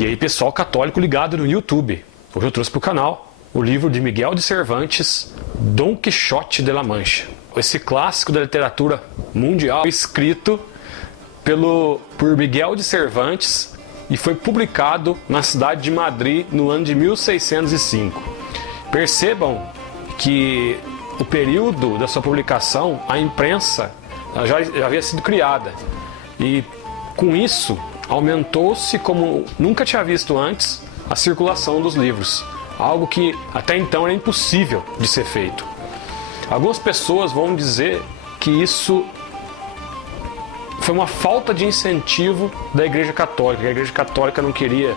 E aí, pessoal católico ligado no YouTube. Hoje eu trouxe para o canal o livro de Miguel de Cervantes, Dom Quixote de la Mancha. Esse clássico da literatura mundial, escrito por Miguel de Cervantes e foi publicado na cidade de Madrid no ano de 1605. Percebam que o período da sua publicação, a imprensa já havia sido criada. E com isso, aumentou-se como nunca tinha visto antes a circulação dos livros. Algo que até então era impossível de ser feito. Algumas pessoas vão dizer que isso foi uma falta de incentivo da Igreja Católica. A Igreja Católica não queria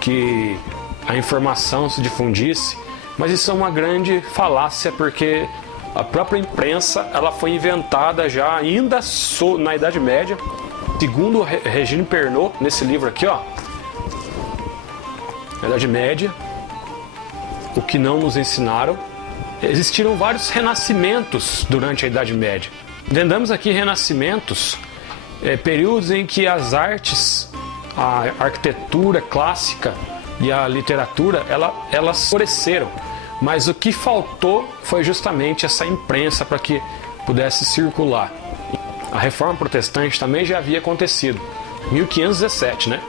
que a informação se difundisse, mas isso é uma grande falácia, porque a própria imprensa ela foi inventada já ainda na Idade Média. Segundo Regine Pernod, nesse livro aqui, ó, na Idade Média, o que não nos ensinaram, existiram vários renascimentos durante a Idade Média. Entendamos aqui renascimentos, períodos em que as artes, a arquitetura clássica e a literatura, elas floresceram. Mas o que faltou foi justamente essa imprensa para que pudesse circular. A Reforma Protestante também já havia acontecido, em 1517, né?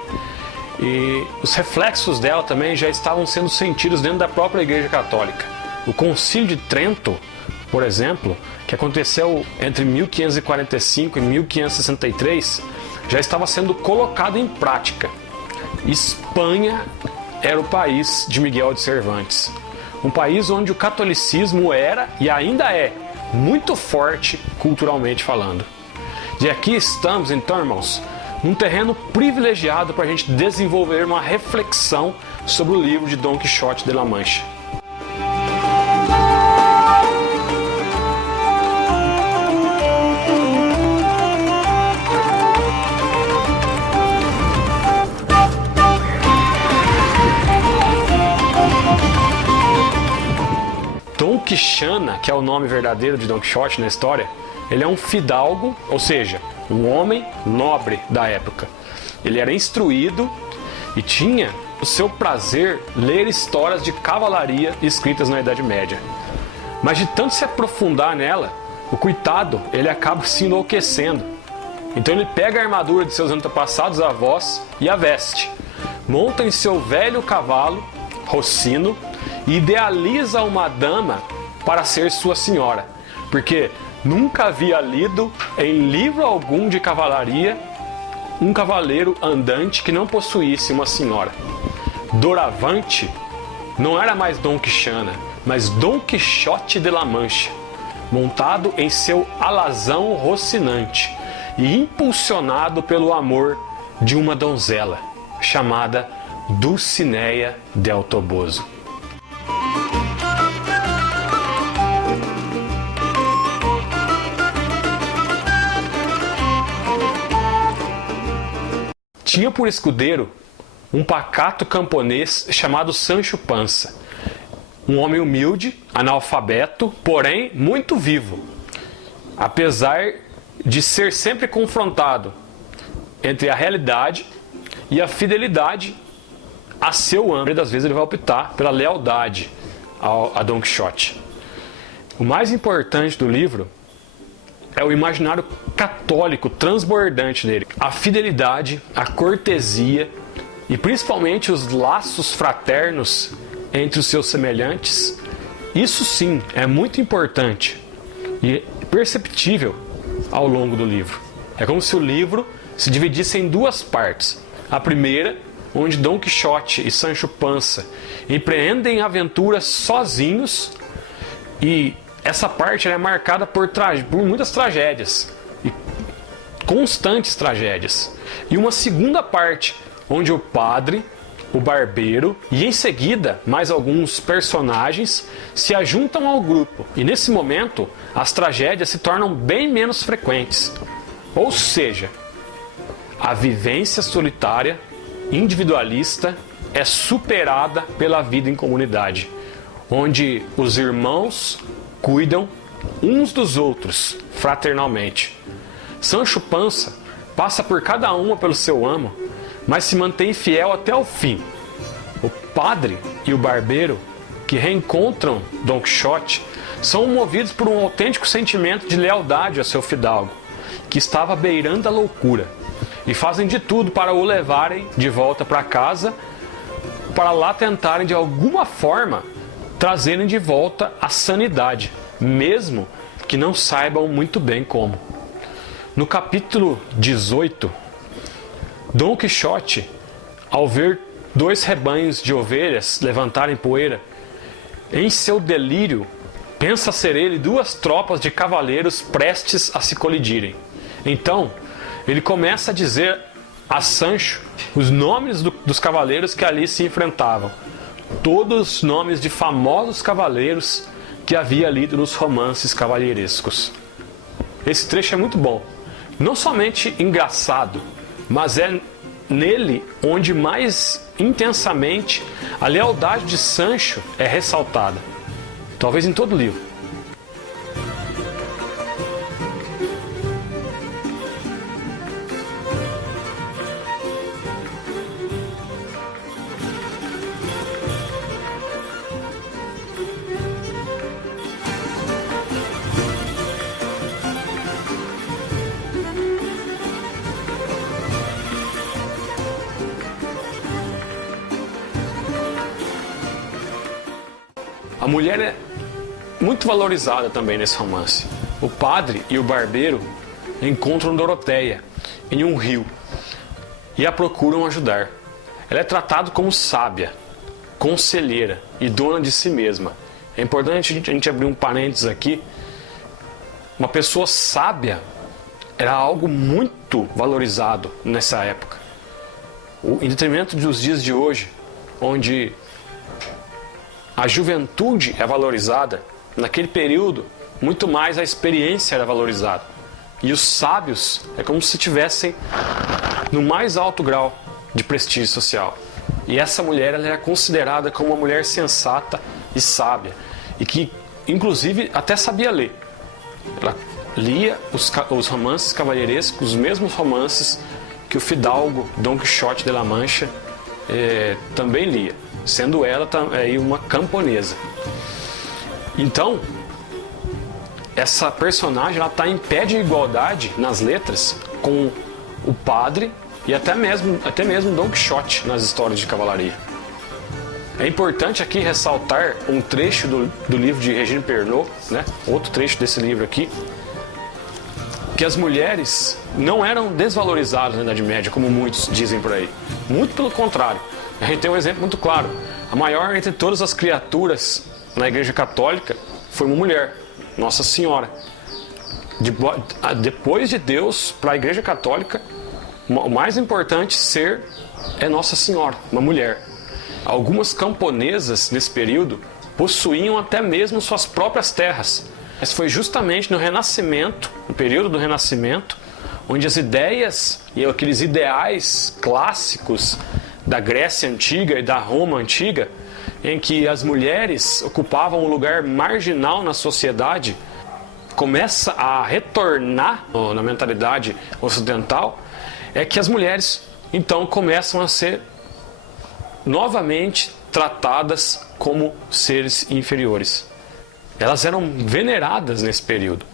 E os reflexos dela também já estavam sendo sentidos dentro da própria Igreja Católica. O Concílio de Trento, por exemplo, que aconteceu entre 1545 e 1563, já estava sendo colocado em prática. Espanha era o país de Miguel de Cervantes. Um país onde o catolicismo era e ainda é muito forte culturalmente falando. E aqui estamos, então, irmãos, num terreno privilegiado para a gente desenvolver uma reflexão sobre o livro de Dom Quixote de la Mancha. Dom Quixana, que é o nome verdadeiro de Dom Quixote na história, ele é um fidalgo, ou seja, um homem nobre da época. Ele era instruído e tinha o seu prazer ler histórias de cavalaria escritas na Idade Média. Mas de tanto se aprofundar nela, o coitado, ele acaba se enlouquecendo. Então ele pega a armadura de seus antepassados avós e a veste, monta em seu velho cavalo, Rossino, e idealiza uma dama para ser sua senhora, porque nunca havia lido em livro algum de cavalaria um cavaleiro andante que não possuísse uma senhora. Doravante não era mais Dom Quixana, mas Dom Quixote de la Mancha, montado em seu alazão rocinante e impulsionado pelo amor de uma donzela chamada Dulcinea del Toboso. Tinha por escudeiro um pacato camponês chamado Sancho Panza, um homem humilde, analfabeto, porém muito vivo, apesar de ser sempre confrontado entre a realidade e a fidelidade a seu amo. Das vezes ele vai optar pela lealdade a Dom Quixote. O mais importante do livro é o imaginário católico transbordante dele. A fidelidade, a cortesia e principalmente os laços fraternos entre os seus semelhantes. Isso sim é muito importante e perceptível ao longo do livro. É como se o livro se dividisse em duas partes. A primeira, onde Dom Quixote e Sancho Panza empreendem aventuras sozinhos, e essa parte é marcada por muitas tragédias, e constantes tragédias. E uma segunda parte, onde o padre, o barbeiro e em seguida mais alguns personagens se ajuntam ao grupo. E nesse momento, as tragédias se tornam bem menos frequentes. Ou seja, a vivência solitária, individualista, é superada pela vida em comunidade, onde os irmãos cuidam uns dos outros fraternalmente. Sancho Panza passa por cada uma pelo seu amo, mas se mantém fiel até o fim. O padre e o barbeiro, que reencontram Don Quixote, são movidos por um autêntico sentimento de lealdade a seu fidalgo, que estava beirando a loucura, e fazem de tudo para o levarem de volta para casa, para lá tentarem de alguma forma trazerem de volta a sanidade, mesmo que não saibam muito bem como. No capítulo 18, Don Quixote, ao ver 2 rebanhos de ovelhas levantarem poeira, em seu delírio, pensa ser ele 2 tropas de cavaleiros prestes a se colidirem. Então, ele começa a dizer a Sancho os nomes dos cavaleiros que ali se enfrentavam. Todos os nomes de famosos cavaleiros que havia lido nos romances cavalheirescos. Esse trecho é muito bom. Não somente engraçado, mas é nele onde mais intensamente a lealdade de Sancho é ressaltada. Talvez em todo o livro. A mulher é muito valorizada também nesse romance. O padre e o barbeiro encontram Doroteia em um rio e a procuram ajudar. Ela é tratada como sábia, conselheira e dona de si mesma. É importante a gente abrir um parênteses aqui. Uma pessoa sábia era algo muito valorizado nessa época. Em detrimento dos dias de hoje, onde a juventude é valorizada, naquele período, muito mais a experiência era valorizada. E os sábios é como se estivessem no mais alto grau de prestígio social. E essa mulher ela é considerada como uma mulher sensata e sábia, e que, inclusive, até sabia ler. Ela lia os romances cavalheirescos, os mesmos romances que o fidalgo Don Quixote de la Mancha também lia, sendo ela uma camponesa. Então, essa personagem está em pé de igualdade nas letras com o padre e até mesmo Don Quixote nas histórias de cavalaria. É importante aqui ressaltar um trecho do livro de Regine Pernod, né? Outro trecho desse livro aqui, que as mulheres não eram desvalorizadas na Idade Média, como muitos dizem por aí. Muito pelo contrário. A gente tem um exemplo muito claro. A maior entre todas as criaturas na Igreja Católica foi uma mulher, Nossa Senhora. Depois de Deus, para a Igreja Católica, o mais importante ser é Nossa Senhora, uma mulher. Algumas camponesas nesse período possuíam até mesmo suas próprias terras. Mas foi justamente no Renascimento, no período do Renascimento, onde as ideias e aqueles ideais clássicos da Grécia Antiga e da Roma Antiga, em que as mulheres ocupavam um lugar marginal na sociedade, começa a retornar na mentalidade ocidental, é que as mulheres então começam a ser novamente tratadas como seres inferiores. Elas eram veneradas nesse período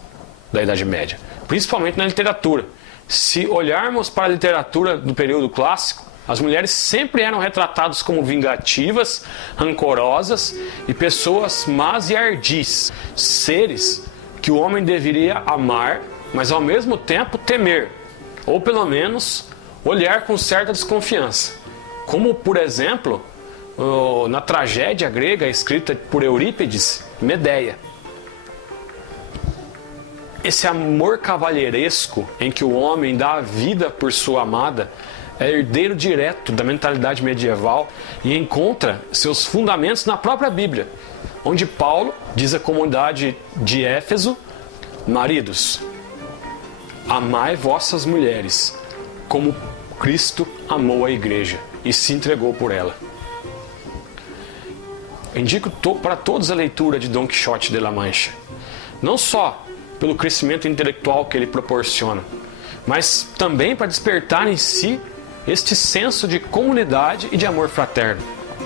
da Idade Média, principalmente na literatura. Se olharmos para a literatura do período clássico, as mulheres sempre eram retratadas como vingativas, rancorosas e pessoas más e ardis, seres que o homem deveria amar, mas ao mesmo tempo temer, ou pelo menos olhar com certa desconfiança. Como, por exemplo, na tragédia grega escrita por Eurípides, Medeia. Esse amor cavalheiresco em que o homem dá a vida por sua amada é herdeiro direto da mentalidade medieval e encontra seus fundamentos na própria Bíblia, onde Paulo diz à comunidade de Éfeso: maridos, amai vossas mulheres, como Cristo amou a igreja e se entregou por ela. Indico para todos a leitura de Don Quixote de la Mancha, não só pelo crescimento intelectual que ele proporciona, mas também para despertar em si este senso de comunidade e de amor fraterno.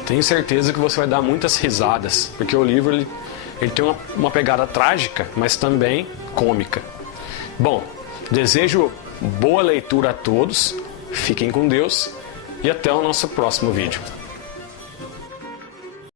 Tenho certeza que você vai dar muitas risadas, porque o livro ele tem uma pegada trágica, mas também cômica. Bom, desejo boa leitura a todos, fiquem com Deus e até o nosso próximo vídeo.